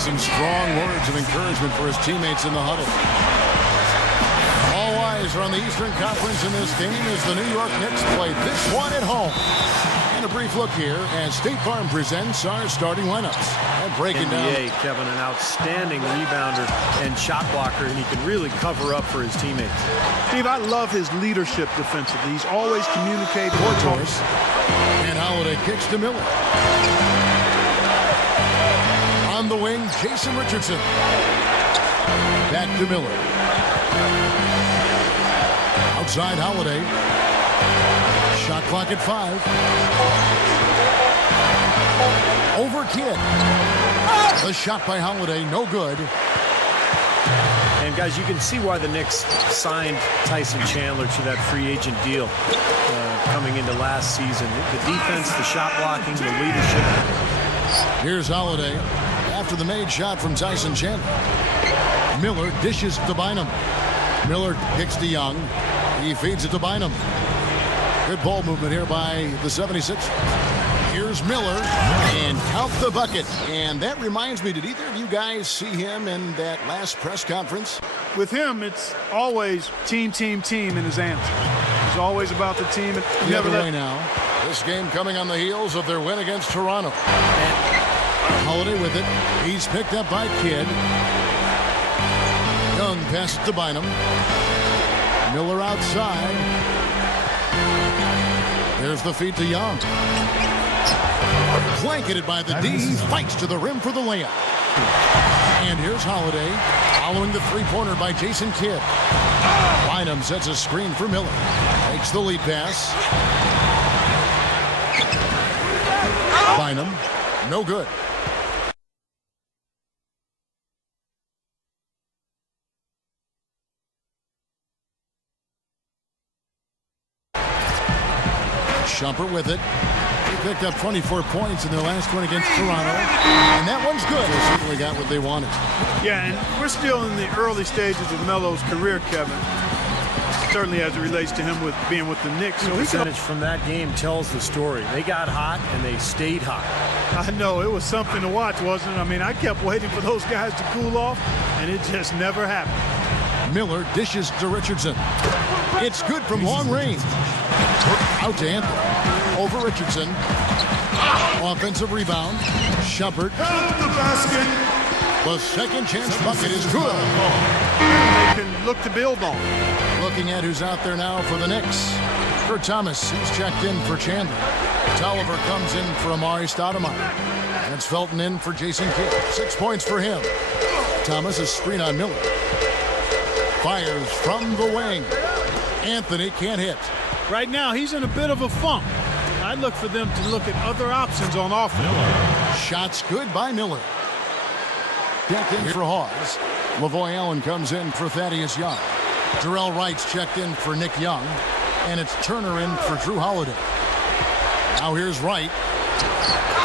Has some strong words of encouragement for his teammates in the huddle. All eyes are on the Eastern Conference in this game as the New York Knicks play this one at home. And a brief look here as State Farm presents our starting lineups. And breaking NBA, down. Kevin, an outstanding rebounder and shot blocker, and he can really cover up for his teammates. Steve, I love his leadership defensively. He's always communicating. Torres. And Holiday kicks to Miller. On the wing, Jason Richardson. Back to Miller. Outside Holiday. Shot clock at 5. Over Kidd. The shot by Holiday, no good. And guys, you can see why the Knicks signed Tyson Chandler to that free agent deal coming into last season. The defense, the shot blocking, the leadership. Here's Holiday after the made shot from Tyson Chandler. Miller dishes to Bynum. Miller kicks to Young. He feeds it to Bynum. Good ball movement here by the 76ers. Here's Miller, and count the bucket. And that reminds me, did either of you guys see him in that last press conference? With him, it's always team in his answer. It's always about the team. And The other way now. This game coming on the heels of their win against Toronto. And Holiday with it. He's picked up by Kidd. Young passes to Bynum. Miller outside. There's the feed to Young. Blanketed by the D. Fights to the rim for the layup. And here's Holiday following the three-pointer by Jason Kidd. Bynum sets a screen for Miller. Takes the lead pass. Bynum, no good. Shumpert with it. They picked up 24 points in their last one against Toronto. And that one's good. They certainly got what they wanted. Yeah, and we're still in the early stages of Melo's career, Kevin. Certainly as it relates to him with being with the Knicks. The percentage from that game tells the story. They got hot, and they stayed hot. I know, it was something to watch, wasn't it? I mean, I kept waiting for those guys to cool off, and it just never happened. Miller dishes to Richardson. It's good from long range. Out to Anthony. Over Richardson. Offensive rebound. Shumpert. The basket. The second chance bucket is good. They can look to build on. Looking at who's out there now for the Knicks. For Thomas, he's checked in for Chandler. Tolliver comes in for Amari Stoudemire. And it's Felton in for Jason Kidd. 6 points for him. Thomas is screen on Miller. Fires from the wing. Anthony can't hit. Right now, he's in a bit of a funk. I'd look for them to look at other options on offense. Shots good by Miller. Checked in for Hawes. Lavoy Allen comes in for Thaddeus Young. Jarrell Wright's checked in for Nick Young. And it's Turner in for Drew Holiday. Now here's Wright.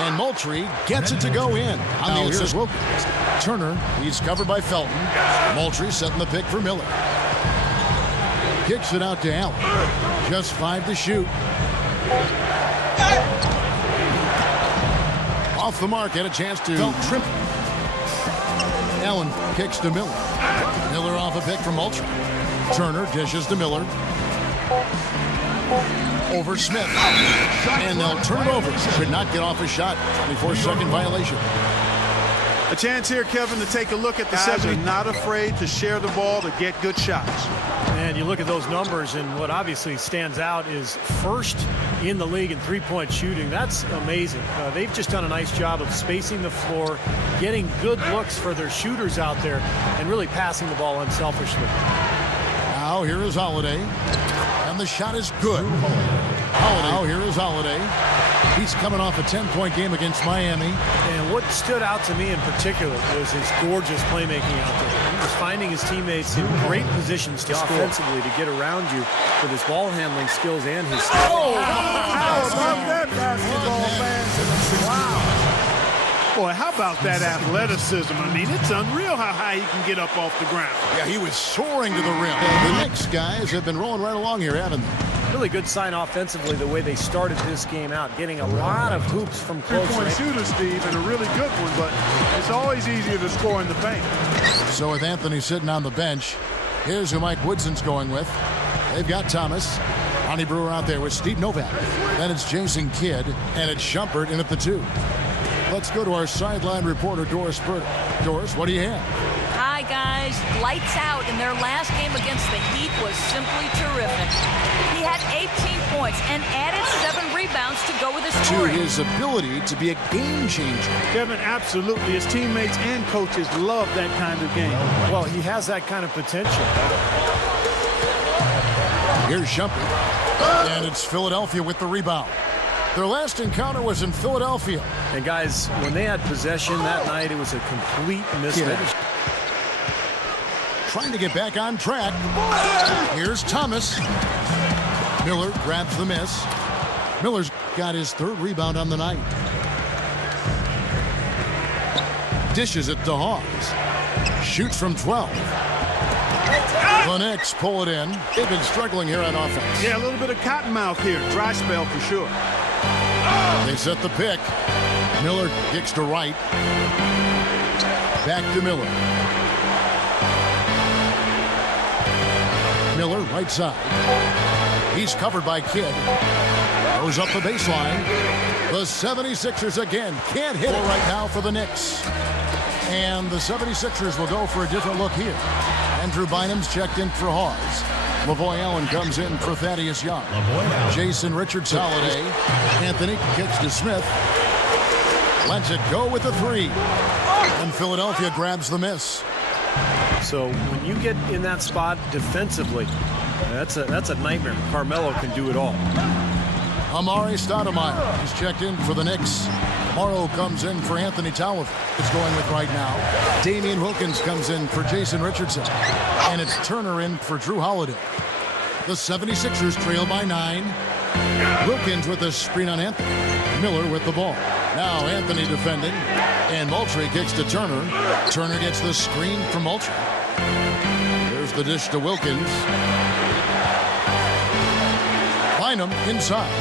And Moultrie gets it to go in. On the assist. Wilkins. Turner, he's covered by Felton. Moultrie setting the pick for Miller. Kicks it out to Allen. Just 5 to shoot. Off the mark, had a chance to trip. Allen kicks to Miller. Miller off a pick from Moultrie. Turner dishes to Miller. Over Smith. And they'll turn it over. Could not get off a shot. 24-second violation. A chance here, Kevin, to take a look at the guys are not afraid to share the ball to get good shots. And you look at those numbers, and what obviously stands out is first in the league in three-point shooting. That's amazing. They've just done a nice job of spacing the floor, getting good looks for their shooters out there, and really passing the ball unselfishly. Now here is Holiday. And the shot is good. Now here is Holiday. He's coming off a 10-point game against Miami. And what stood out to me in particular was his gorgeous playmaking out there. He was finding his teammates in great positions to offensively to get around you with his ball handling skills and his skill. Oh, how about that basketball, man? Wow. Boy, how about that athleticism? I mean, it's unreal how high he can get up off the ground. Yeah, he was soaring to the rim. The Knicks guys have been rolling right along here, haven't they? Really good sign offensively the way they started this game out, getting a lot of hoops from close Three-point range. shooter, Steve, and a really good one, but it's always easier to score in the paint. So with Anthony sitting on the bench, here's who Mike Woodson's going with. They've got Thomas. Ronnie Brewer out there with Steve Novak. Then it's Jason Kidd, and it's Shumpert in at the 2. Let's go to our sideline reporter, Doris Burke. Doris, what do you have? Hi, guys. Lights out, and their last game against the Heat was simply terrific. He had 18 points and added 7 rebounds to go with his To scoring. his ability to be a game changer. Kevin, absolutely. His teammates and coaches love that kind of game. Well, he has that kind of potential. Here's Shumpert, and it's Philadelphia with the rebound. Their last encounter was in Philadelphia. And guys, when they had possession that night, it was a complete mismatch. Trying to get back on track. Here's Thomas. Miller grabs the miss. Miller's got his 3rd rebound on the night. Dishes it to Hawes. Shoots from 12. The Knicks pull it in. They've been struggling here on offense. Yeah, a little bit of cottonmouth here. Dry spell for sure. They set the pick. Miller kicks to right. Back to Miller. Miller, right side. He's covered by Kidd. Goes up the baseline. The 76ers again can't hit it right now for the Knicks. And the 76ers will go for a different look here. Andrew Bynum's checked in for Hawes. Lavoy Allen comes in for Thaddeus Young. Jason Richards Holiday. Anthony kicks to Smith. Lets it go with the 3. And Philadelphia grabs the miss. So when you get in that spot defensively, that's a nightmare. Carmelo can do it all. Amari Stoudemire is checked in for the Knicks. Morrow comes in for Anthony Towers. It's going with right now. Damian Wilkins comes in for Jason Richardson. And it's Turner in for Drew Holiday. The 76ers trail by 9. Wilkins with a screen on Anthony. Miller with the ball. Now Anthony defending. And Moultrie kicks to Turner. Turner gets the screen from Moultrie. There's the dish to Wilkins. Bynum inside.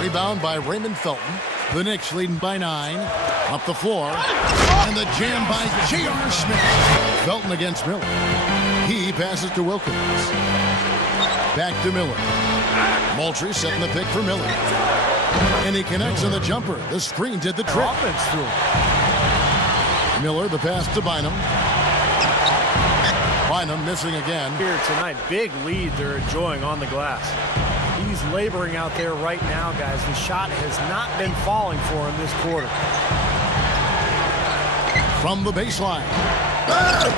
Rebound by Raymond Felton. The Knicks leading by 9. Up the floor. And the jam by J.R. Smith. Felton against Miller. He passes to Wilkins. Back to Miller. Moultrie setting the pick for Miller. And he connects on the jumper. The screen did the trick. Offense through. Miller, the pass to Bynum. Bynum missing again. Here tonight, big lead they're enjoying on the glass. He's laboring out there right now, guys. The shot has not been falling for him this quarter. From the baseline.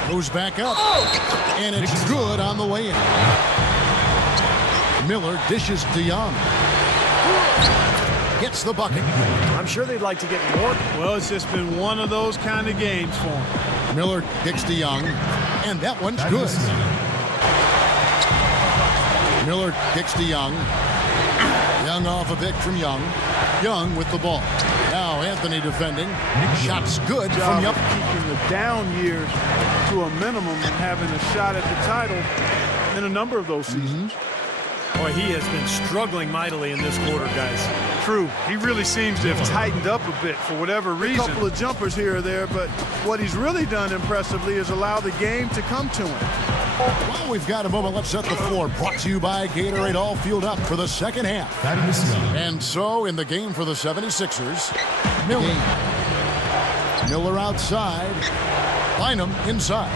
Goes back up. And it's good on the way in. Miller dishes to Young. Gets the bucket. I'm sure they'd like to get more. Well, it's just been one of those kind of games for him. Miller kicks to Young. And that one's good. Miller kicks to Young. Young off a pick from Young. Young with the ball. Now Anthony defending. Shot's good from Young. Keeping the down years to a minimum and having a shot at the title in a number of those seasons. Boy, he has been struggling mightily in this quarter, guys. True. He really seems to have tightened up a bit for whatever reason. A couple of jumpers here or there, but what he's really done impressively is allow the game to come to him. Well, we've got a moment. Let's set the floor. Brought to you by Gatorade, all fueled up for the second half. And so, in the game for the 76ers, Miller outside. Bynum inside.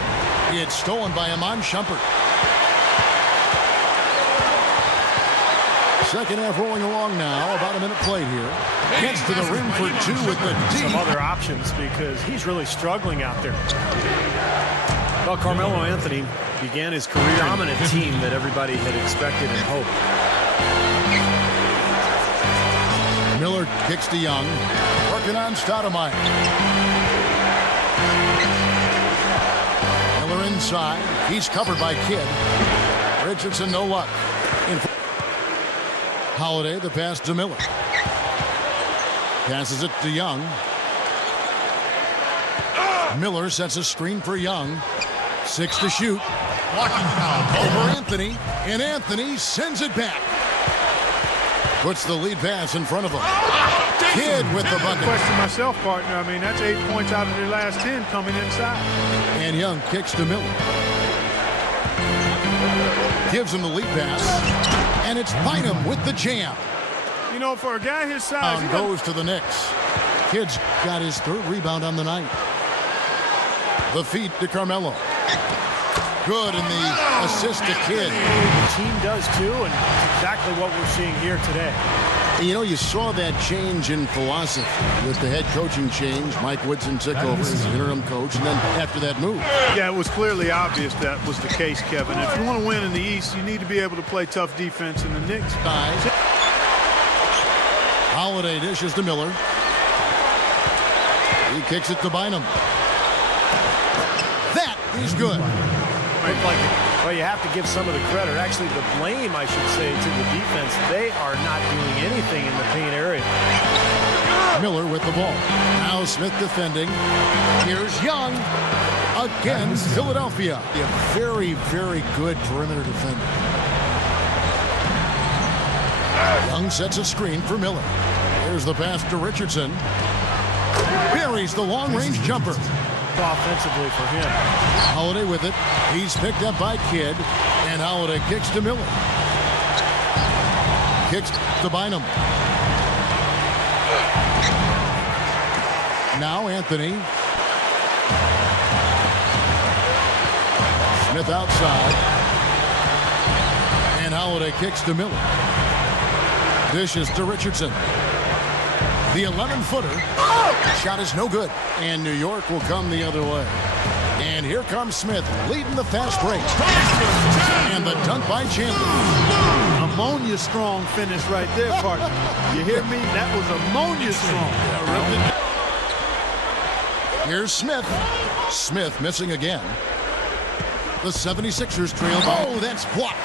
It's stolen by Iman Shumpert. Second half rolling along now. About a minute played here. Gets to the rim for 2 with the D. Some other options because he's really struggling out there. Well, Carmelo Anthony began his career dominant team that everybody had expected and hoped. Miller kicks to Young. Working on Stoudemire. Miller inside. He's covered by Kidd. Richardson, no luck. Holiday, the pass to Miller. Passes it to Young. Miller sets a screen for Young. 6 to shoot. Blocking foul over Anthony, and Anthony sends it back. Puts the lead pass in front of him. Kidd with the bucket. Question myself, partner. I mean, that's 8 points out of their last 10 coming inside. And Young kicks to Miller. Gives him the lead pass. And it's Bynum with the jam. You know, for a guy his size, Goes to the Knicks. Kidd's got his 3rd rebound on the night. The feed to Carmelo. Good, and the assist to Kidd. The team does too, and it's exactly what we're seeing here today. You know, you saw that change in philosophy with the head coaching change. Mike Woodson took over as interim coach, and then after that move. Yeah, it was clearly obvious that was the case, Kevin. If you want to win in the East, you need to be able to play tough defense in the Knicks. Holiday dishes to Miller. He kicks it to Bynum. That is good. Well, you have to give some of the credit, actually the blame, I should say, to the defense. They are not doing anything in the paint area. Miller with the ball. Now Smith defending. Here's Young against Philadelphia. A very, very good perimeter defender. Young sets a screen for Miller. Here's the pass to Richardson. Buries the long-range jumper. Offensively for him. Holiday with it. He's picked up by Kidd. And Holiday kicks to Miller. Kicks to Bynum. Now Anthony. Smith outside. And Holiday kicks to Miller. Dishes to Richardson. The 11-footer. Shot is no good. And New York will come the other way. And here comes Smith leading the fast break. And the dunk by Chandler. Ammonia strong finish right there, partner. You hear me? That was ammonia strong. Here's Smith. Smith missing again. The 76ers trail by. Oh, that's blocked.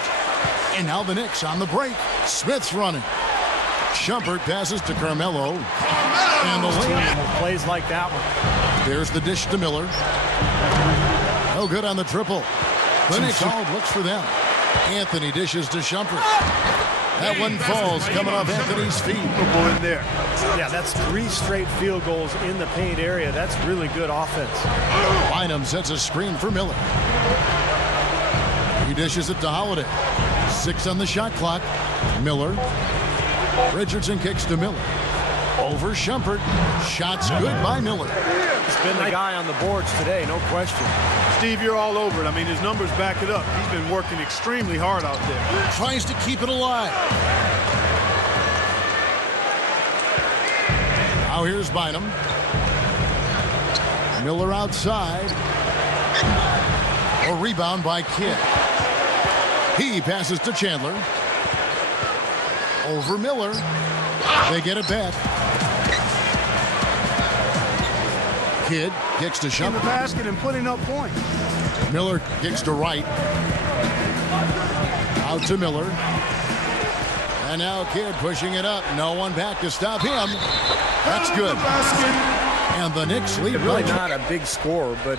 And now the Knicks on the break. Smith's running. Shumpert passes to Carmelo. And the layup. Plays like that one. There's the dish to Miller. No good on the triple. The Knicks all looks for them. Anthony dishes to Shumpert. That one falls coming off Anthony's feet. In there. Yeah, that's 3 straight field goals in the paint area. That's really good offense. Bynum sets a screen for Miller. He dishes it to Holiday. 6 on the shot clock. Miller. Richardson kicks to Miller. Over Shumpert. Shots good by Miller. He's been the guy on the boards today, no question. Steve, you're all over it. I mean, his numbers back it up. He's been working extremely hard out there. Tries to keep it alive. Now here's Bynum. Miller outside. A rebound by Kidd. He passes to Chandler. Over Miller. They get it back. Kidd kicks to Shumpert. In the basket and putting up points. Miller kicks to Wright. Out to Miller. And now Kidd pushing it up. No one back to stop him. That's good. And the Knicks lead. Really not a big scorer, but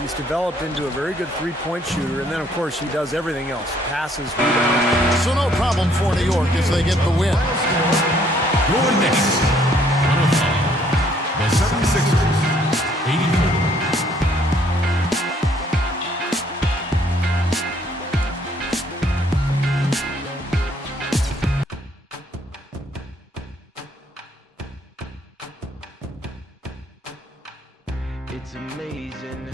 he's developed into a very good three-point shooter. And then, of course, he does everything else. Passes, rebounds. So no problem for New York as they get the win. Your Knicks. The 76ers, 84. It's amazing